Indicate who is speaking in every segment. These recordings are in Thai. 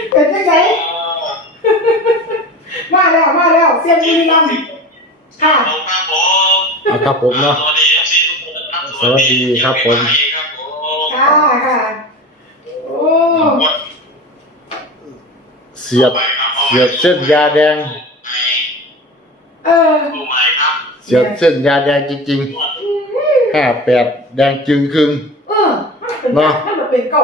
Speaker 1: เป็นยังไงมาแล้วเสียงบุรีรัมย์ค่ะ
Speaker 2: ครับผมเนาะสวัสดีครับผม
Speaker 1: ค่ะโอ้
Speaker 2: เสียบเส้นยาแดงเสียบเส้นยาแดงจริงๆ58แดงจึงครึ่ง
Speaker 1: เนาะมันเป็น98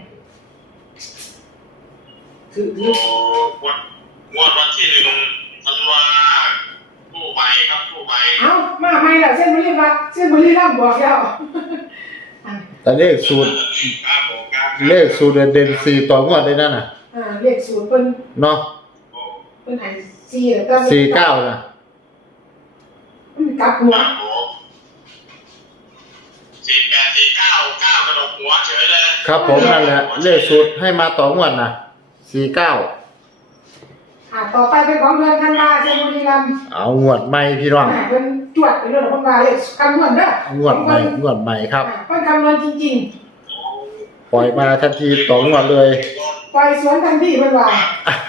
Speaker 3: ถืองวดวันที่1ธันวาผู้ใบครับผู้ใบ
Speaker 1: เอามาใหม่แล้วเส้นบุรีรัมย์บอกแล้ว
Speaker 2: แต่เลขสูตรเด่น4ต่องวดได้นั่นน่ะ
Speaker 1: เลขสูตรเพิ่น
Speaker 2: เนาะ
Speaker 1: เพิ่นให้4แล้วก็
Speaker 2: 49น่ะ
Speaker 1: มันกลับหัว
Speaker 3: 48 49 9กระดกหัวเฉยเลย
Speaker 2: ครับผมนั่นแหละเลขสูตรให้มาต่องวดน่ะ49
Speaker 1: ต่อไปเป็นของเดือนธันวาคมเส้นบุรีรัมย์
Speaker 2: เอางวดใหม่พี่น้อง
Speaker 1: เพิ่นจวดเป็นเรื่องของว่าเลขคำนวณเด้อง
Speaker 2: วดใหม่ครับ
Speaker 1: เพิ่นคำนวณจริง
Speaker 2: ปล่อยมาทันทีต่องวดเลย
Speaker 1: ปล่อยสวนทันทีเพิ่นว่า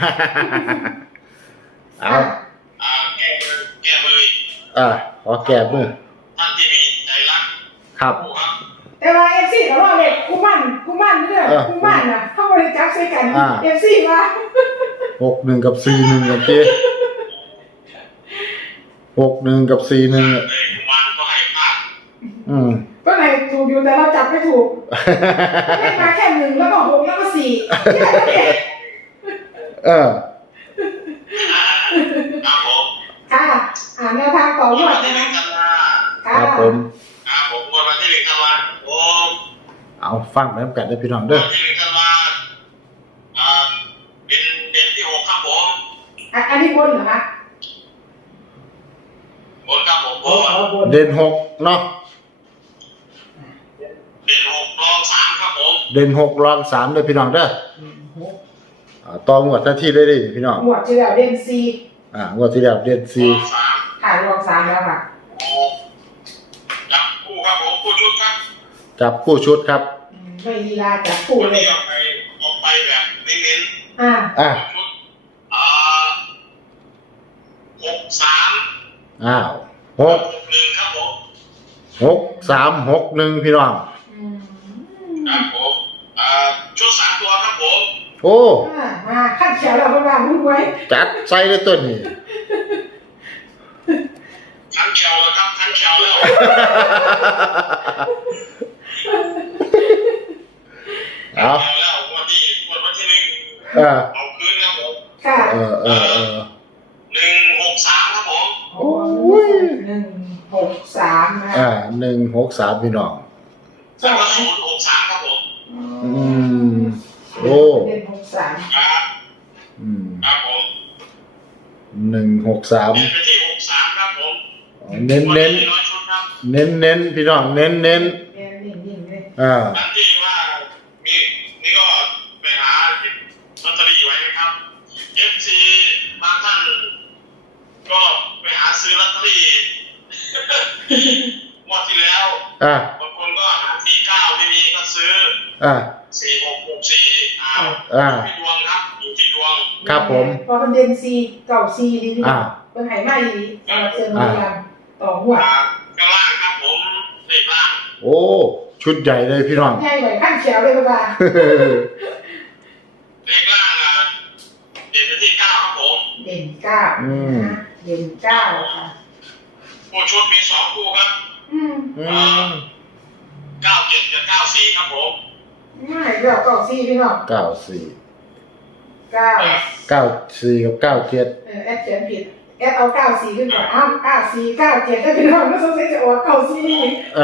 Speaker 2: เอา
Speaker 3: แก้มือ
Speaker 2: ขอแก้มือ
Speaker 3: ท่านที่มีใจรัก
Speaker 2: ครับ
Speaker 1: แต่ว่า FC ก็รอเด็กกุมันเด้อกุมันน่ะเฮาบ่ได้จับใส่กัน FC ว่า
Speaker 2: 61กับ41กันติ61กับ41
Speaker 3: มันก็ให้พลาด
Speaker 1: ก็ไหนถูกอยู่แต่เราจับไม่ถูกให้มาแค่1แล้วก็6แล้วก็4
Speaker 3: ครับผม
Speaker 1: ค่ะแนวทางต่อยอดนะครับ
Speaker 2: ผม
Speaker 3: วันที่1ธันวาคม
Speaker 2: เอาฟังไปนำกันเด้อพี่น้องเด้อ
Speaker 3: วันที่1ธันวาเป็นเด่นที่6ครับผม
Speaker 1: อันนี้บนเหรอคะ
Speaker 3: บนครับผม
Speaker 2: เด่น6เนาะ
Speaker 3: เด่น6รอง3ครับผม
Speaker 2: เด่น6รอง3เด้อพี่น้องเด้อต่อหมวดทันทีเลยดิพี่น้อง
Speaker 1: หมวดที่แล้วเด่น
Speaker 2: 4งวดที่แล้วเด่น4
Speaker 1: ค่ะรอง3แล้วค่ะ
Speaker 3: จับคู่ครับผมคู่ชุดครับ
Speaker 2: จับคู่ชุดครับ
Speaker 1: ไม่ลีลาจับคู่เลย
Speaker 3: ออกไปแบบเน้น
Speaker 2: ชุด
Speaker 3: 63
Speaker 2: 6
Speaker 3: ครับผม
Speaker 2: 6361พี่น้อง
Speaker 3: ครับผมชุด3ตัวครับผม
Speaker 2: โอ้
Speaker 1: มาขั้นเขียวแล้วก็วางหุ้นไว้
Speaker 2: จัดใส่เลยต้นนี่
Speaker 3: ขั้นเขียวแล้วครับขั้นเขียวแล้ว
Speaker 2: เอา
Speaker 3: แล้ววันที่1เอาคืนครับผม
Speaker 1: ค่ะ
Speaker 3: 163ครับผม
Speaker 1: โอ้ย163นะ
Speaker 2: 163พี่น้อง
Speaker 3: แล้วก็063ครับผม
Speaker 2: โอ้
Speaker 1: 163
Speaker 3: ครับครับผม
Speaker 2: 163
Speaker 3: เป็นที่63ครับผม
Speaker 2: เน้นพี่น้องเน้น
Speaker 1: เลย
Speaker 3: ทันทีว่านี่ก็ไปหาลอตเตอรี่ไว้นะครับ FC บางท่านก็ไปหาซื้อลอตเตอรี่งวดที่แล้วบางคนก็หา49ไม่มีก็ซื้อ4664ที่ดวงครับอยู่ที่ดวง
Speaker 2: ครับผม
Speaker 1: พอมันเด่น4 9 4นี่เป็นไหมาอีสำหรับเซอร์มาริยมต่อหัว
Speaker 3: ข้างล่างครับผมเลขล่าง
Speaker 2: โอ้ชุดใหญ่เลยพี่น้อง
Speaker 1: ใหญ่เลยขั้นเขียวเลยป่ะ
Speaker 3: เลขล่างเด่นไปที่9ครับผม
Speaker 1: เด่น9เด่น9ค่ะ
Speaker 3: ผู้ชุดมี2คู่ครับ97กับ94ครับผม
Speaker 1: ง่ายก็94พี่น้อง
Speaker 2: 94กับ97
Speaker 1: แอดเขียนผิดแอดเอา94ขึ้นก่อน94 97ได้พี่น้องไม่สงสัยจะออก94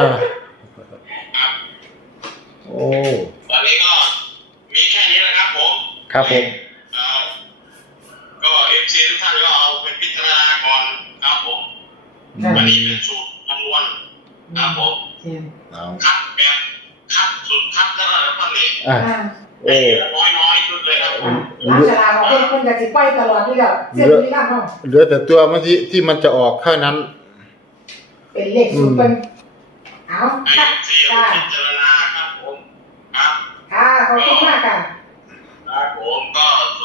Speaker 2: โอ้
Speaker 3: ตอนนี้ก็มีแค่นี้นะครับผม
Speaker 2: ครับผม
Speaker 3: ก็ FC ทุกท่านก็เอาเป็นพิจารณาก่อนครับผมวันนี้เป็นสูตรคำนวณครับผมคัดแบบคัดสุดคัดแล้วก็เนี่ยน้อยชุดเลยครับ
Speaker 1: ร้านชาลาของคนจะจิบไปตลอดที่แบบเส้นนี้ล่างห้อง
Speaker 2: เหลือแต่ตัวมันที่มันจะออกแค่นั้น
Speaker 1: เป็นเลขสูตรเป็นเอา
Speaker 3: คัดพิจารณาครับผมครับ
Speaker 1: ขอบคุณมากค่ะ
Speaker 3: ครับผมก็ส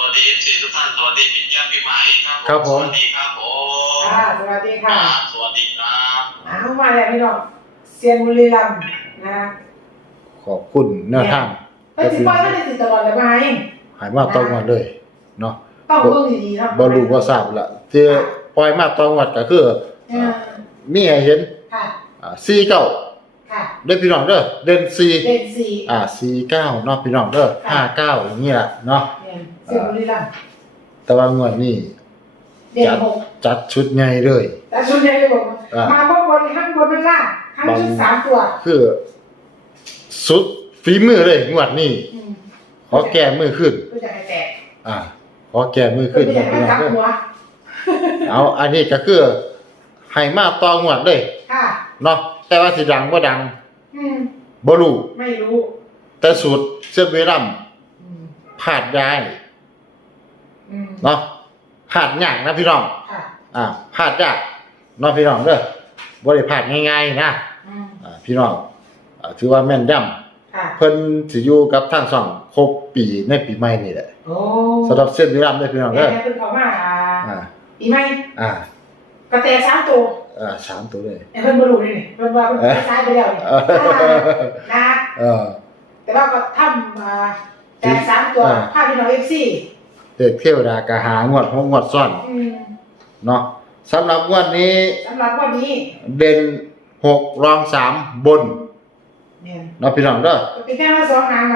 Speaker 2: ครับผม
Speaker 3: สวัสดีครับผม
Speaker 1: สวัสดีค่ะ
Speaker 3: สวัสดีครับ
Speaker 1: มาแล้วพี่น้องเซียนบุรีรัมย์นะ
Speaker 2: ขอบคุณแนวทาง
Speaker 1: ก็สิปล่อยไม่ได้ติดตลอดเลยไหม
Speaker 2: หายมาต้องมาเลยเนาะ
Speaker 1: ต้องเบิ่งดีๆเนาะ
Speaker 2: บ่รู้บ่ทราบละที่ปล่อยมาต้องวัดก็คือมีให้เห็น
Speaker 1: ค่ะ
Speaker 2: 49
Speaker 1: ค่ะ
Speaker 2: เด้อพี่น้องเด้อเด่น4
Speaker 1: เป็นสี
Speaker 2: 49เนาะพี่น้องเด้อ59อย่างนี้ล่ะเนาะ
Speaker 1: เซียนบุรีรัมย์
Speaker 2: แต่ว่างวดนี้
Speaker 1: เด่นหก
Speaker 2: จัดชุดใหญ่เลย
Speaker 1: แต่ส่วนใหญ่เลยบอกมาข้างบนข้างบนเป็นล่างข้างชุด3ตัว
Speaker 2: คือสุดฝีมือเลยงวดนี้ขอแก้มือขึ้น
Speaker 1: ก็จะให้แตก
Speaker 2: ขอแก้มือขึ้น
Speaker 1: ก็จะให้
Speaker 2: พี่น้อง
Speaker 1: กลับ
Speaker 2: เด้อ
Speaker 1: หัว
Speaker 2: เอาอันนี้ก็คือให้มาต่องวดเลย
Speaker 1: ค่ะ
Speaker 2: เนาะแต่ว่าสิดังบ่ดัง
Speaker 1: อืม
Speaker 2: บ่รู้
Speaker 1: ไม่รู้
Speaker 2: แต่สูตรเสื้อเวรัม
Speaker 1: อืม
Speaker 2: พลาดยาย
Speaker 1: อืม
Speaker 2: เนาะพลาดยากนะพี่น้อง
Speaker 1: ค่ะ
Speaker 2: พลาดยากเนาะพี่น้องเด้อบ่ได้พลาดง่ายๆนะ
Speaker 1: อืม
Speaker 2: พี่น้องถือว่าแม่นยำ
Speaker 1: ค่ะ
Speaker 2: เพิ่นสิอยู่กับทางช่องครบปีในปีใหม่นี่แหละ
Speaker 1: โอ้
Speaker 2: สำหรับเส้นเวรัมเด้อพี่น้อง
Speaker 1: แม่
Speaker 2: เด้อ
Speaker 1: เป็นเขามา
Speaker 2: อ่า
Speaker 1: อีไหม
Speaker 2: อ่าก
Speaker 1: ระแต3ตัว
Speaker 2: 3ตัวเลย
Speaker 1: เพิ่นบ่รู้นี่เพิ่นว่าเพิ่นไปซ้ายไปแล้วนี่นะ แต่ว่าก็ทำแต่3ตัวภาพพี่น้อง FC
Speaker 2: เด็กเทวดากะหางวด6งวดซ้อน
Speaker 1: อืม
Speaker 2: เนาะสำหรับงวดนี้
Speaker 1: สำหรับวันนี้
Speaker 2: เด่น6รอง3บน
Speaker 1: เนี่ย
Speaker 2: เนาะพี่น้องเด้อ
Speaker 1: ก็เป็นแค่ว่า2หางไม้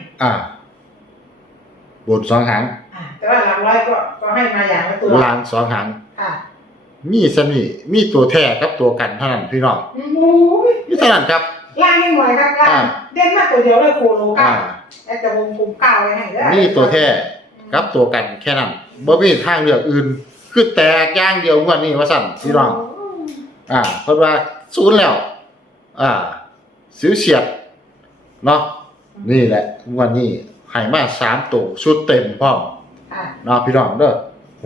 Speaker 2: บน2หาง
Speaker 1: แต่ว่าหลังร้อยก็ให้มาอย่างละตัว
Speaker 2: ล่าง2หาง
Speaker 1: ค่ะ
Speaker 2: มีสนิมีตัวแท้กับตัวกันเท่านั้นพี่น้อง
Speaker 1: โอ้ย
Speaker 2: มีเท่านั้นครับ
Speaker 1: ล่างยังหน่อยครับล่างเด่นมาตัวเดียวเลยโคโลก้าแต่จะวงกลุ่มเก้าไว้ให้เด้อ
Speaker 2: มีตัวแท้กับตัวกันแค่นั้นบ่มีทางเลือกอื่น คือแตกอย่างเดียวงวดนี้ว่าซั่นพี่น้องเพิ่นว่าศูนย์แล้วสิวเฉียดเนาะนี่แหละงวดนี้ให้มา3ตัวชุดเต็มพร้อม
Speaker 1: ค่ะ
Speaker 2: เนาะพี่น้องเด้อ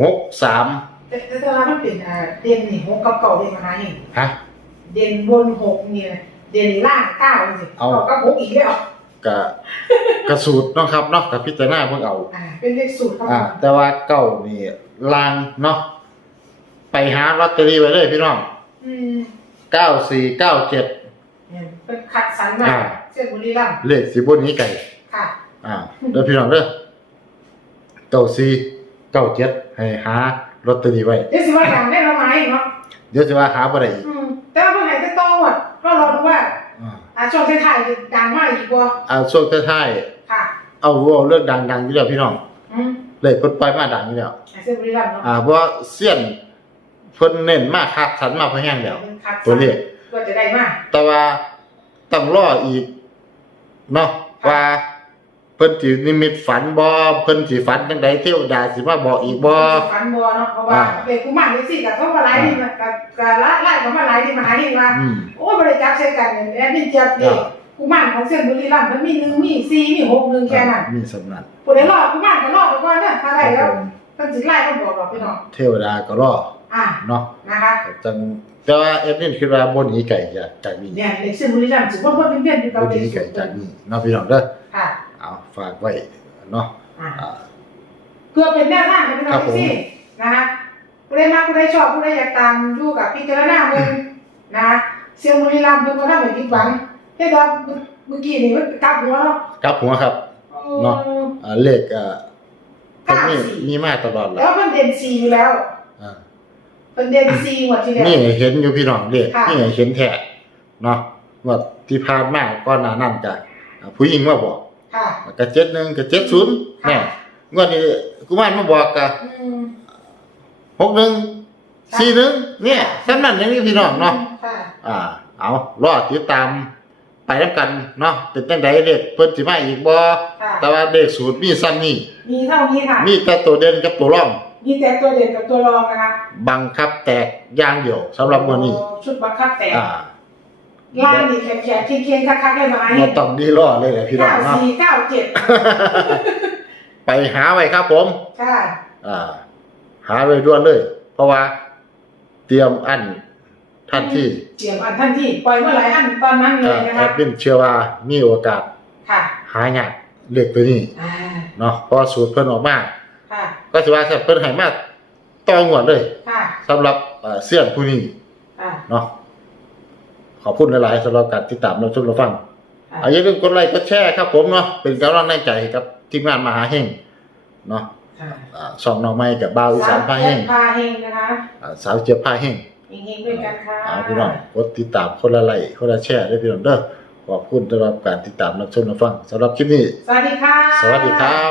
Speaker 2: 63
Speaker 1: แต่ถ้าว่ามันเป็นเด่นนี่6กับเก่าเด่นมาให้
Speaker 2: ฮะ
Speaker 1: เด่นบน6นี่เด่นล่าง9จังซี่
Speaker 2: เอา
Speaker 1: กับ6อีกแล้ว
Speaker 2: กระสูตรเนาะครับเนาะกับพิจารณาเพิ่งเอา
Speaker 1: เป็นเลขสูตรครับ
Speaker 2: แต่ว่าเก้านี่ลางเนาะไปหาลอตเตอรี่ไว้เลยพี่น้อง 9497
Speaker 1: เนี่ยเป็นคัดสรรมาเส้นบุรีรัมย์
Speaker 2: เลขสิบนนี้ไก่
Speaker 1: ค่ะ
Speaker 2: เด้อพี่น้องเด้อ9497ให้หาลอตเตอรี่ไว้
Speaker 1: เดี๋ยวสิว่าดังได้แล้วไหมเนาะ
Speaker 2: เดี๋ยวสิว่าหาบ่ได้อีก
Speaker 1: แต่ว่าเมื่อไหร่จะโตหมดก็รอดูว่าช่วงท้ายๆจะดังมากอีกบ่
Speaker 2: ช่วงท้าย
Speaker 1: ค่ะ
Speaker 2: ๆเอาเรื่องดังๆอยู่แล้วพี่น้องเลขเพิ่นปล่อยมาดังอยู่แล้ว
Speaker 1: เส้นบุรีรัมย์เนาะ
Speaker 2: เพราะว่าเสี้ยนเพิ่นเน้นมากคักสันมาเพิ่นแห้งแล้วตัวเลข
Speaker 1: ก็จะได้มาก
Speaker 2: แต่ว่าต้องรออีกเนาะว่าเพิ่นสินิมิตฝันบ่เพิ่นสิฝันจังไดเทวดาสิมาบอกอีกบ่
Speaker 1: ฝันบ่เนาะเพราะว่าเด็กกูมันนี่สิกับเขามาหลายนี่มันก็ไล่เขามาหลายนี่มาหาเห็นว่าโอ้ยบ่ได้จับใส่กันเนี่ยแอดมินเจี๊ยบนี่กูมันของเส้นบุรีรัมย์มันมี1มี4มี6 1แค่นั้น
Speaker 2: มีสำนัก
Speaker 1: ผู้ใดรอกูมันก็รอไปก่อนเด้อถ้าได้แล้วเพิ่นสิไล่มาบอกดอกพี่น้อง
Speaker 2: เทวดาก็รอเนาะ
Speaker 1: นะคะ
Speaker 2: จังแต่ว่าเอฟนี่คิดว่าบ่หนีไก่จากนี้
Speaker 1: เนี่ยเด็กเส้นบุรีรัมย์ถือว่าเพิ่นเป็นเพื่อนที่
Speaker 2: บ่
Speaker 1: เรา
Speaker 2: ห
Speaker 1: เป็
Speaker 2: นี
Speaker 1: น
Speaker 2: ไก่จากนี้เนาะพี่น้องเด้อ
Speaker 1: ค่ะ
Speaker 2: เอาฝากไว้เนาะ
Speaker 1: เพื่อเป็นแนวทางให้พี่น้องสินะคะผู้ใดมาผู้ใดชอบผู้ใดอยากตามดูกับพิจารณามึงนะเสียงบุรีรัมย์เพิ่นบ่ทำให้ผิดหวังแต่ว่าเมื่อกี้นี่มันกลับหัวเนาะ
Speaker 2: กลับหัวครับเนาะเลขเพิ่นมีมาตลอดแห
Speaker 1: แล้
Speaker 2: ละ
Speaker 1: วเพิ่นเด่น4อยู่แล้วเพิ่นเด่น4หมดทีเดียว
Speaker 2: นี่เห็นอยู่พี่น้องเลขนี่เห็นแท้เนาะว่าที่ผ่านมาก่อนหน้านั้นก็ผู้หญิงมาบอก
Speaker 1: ค่ะ
Speaker 2: ก็71ก็70แน่งวดนี้กุมารมาบอกก็61 41เนี่ยสำนั้นอย่างนี้พี่น้องเนาะ
Speaker 1: ค่ะ
Speaker 2: เอารอติดตามไปนำกันเนาะเป็นจังไดเลขเพิ่นสิมาอีกบ่แต่ว่าเลขสูตรมีซ้ำนี่
Speaker 1: มีเท่านี้ค่ะ
Speaker 2: มีแต่ตัวเด่นกับตัวรอง
Speaker 1: มีแต่ตัวเด่นกับตัวรองนะคะ
Speaker 2: บังคับแตกอย่างเดียวสำหรับมื้อนี้
Speaker 1: ชุดบังคับแตก
Speaker 2: ล่า
Speaker 1: ล่างนี่แข็งๆเคียงๆคักๆได้ไหม
Speaker 2: บ่ต้องดีรอเลยแหละพี่น้องเนาะ
Speaker 1: 9497
Speaker 2: ไปหาไว้ครับผม
Speaker 1: ค่ะ
Speaker 2: หาไว้ด่วนเลย เพราะว่าเตรียมอันทันที
Speaker 1: เตรียมอันทันทีปล่อยเมื่อไหร่อันตอนนั้นเลยนะ
Speaker 2: แอ
Speaker 1: คะ
Speaker 2: ดมินเชื่อว่ามีโอกาส
Speaker 1: ค่ะ
Speaker 2: หายากเลขตัวนี้เนาะเพราะสูตรเพิ่นออกมา
Speaker 1: ค่ะ
Speaker 2: ก็สิว่าถ้าเพิ่นให้มาต่องวดเลย
Speaker 1: ค่ะ
Speaker 2: สำหรับเสี้ยนผู้นี้
Speaker 1: ค่ะ
Speaker 2: เนาะขอบคุณหลายๆสำหรับการติดตามรับชมรับฟัง
Speaker 1: ค่ะ
Speaker 2: อย่าลืมกดไลค์กดแชร์ครับผมเนาะเป็นกำลังใจให้กับทีมงานมหาเฮงเนาะ
Speaker 1: ค่ะ
Speaker 2: ช่องน้องไม้กับบ่าวอีสานพาเฮง
Speaker 1: พาเฮงนะคะ
Speaker 2: สาวเจี๊ยบพาเฮง
Speaker 1: เฮงๆด้วยกันค่ะ
Speaker 2: พี่น้องกดติดตามคนละไลค์คนละแชร์ด้วยพี่น้องเด้อขอบคุณสำหรับการติดตามรับชมรับฟังสำหรับคลิปนี้
Speaker 1: สวัสดีค่ะ
Speaker 2: สวัสดีครับ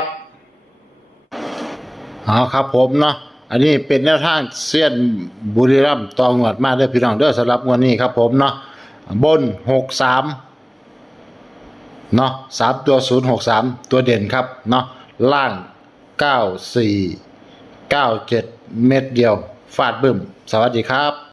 Speaker 2: เอาครับผมเนาะอันนี้เป็นแนวทางเสี้ยนบุรีรัมย์ตองวดมาเด้อพี่น้องเด้อสำหรับงวดนี้ครับผมเนาะบน63เนาะ3ตัว063ตัวเด่นครับเนาะล่าง94 97เม็ดเดียวฟาดบึ้มสวัสดีครับ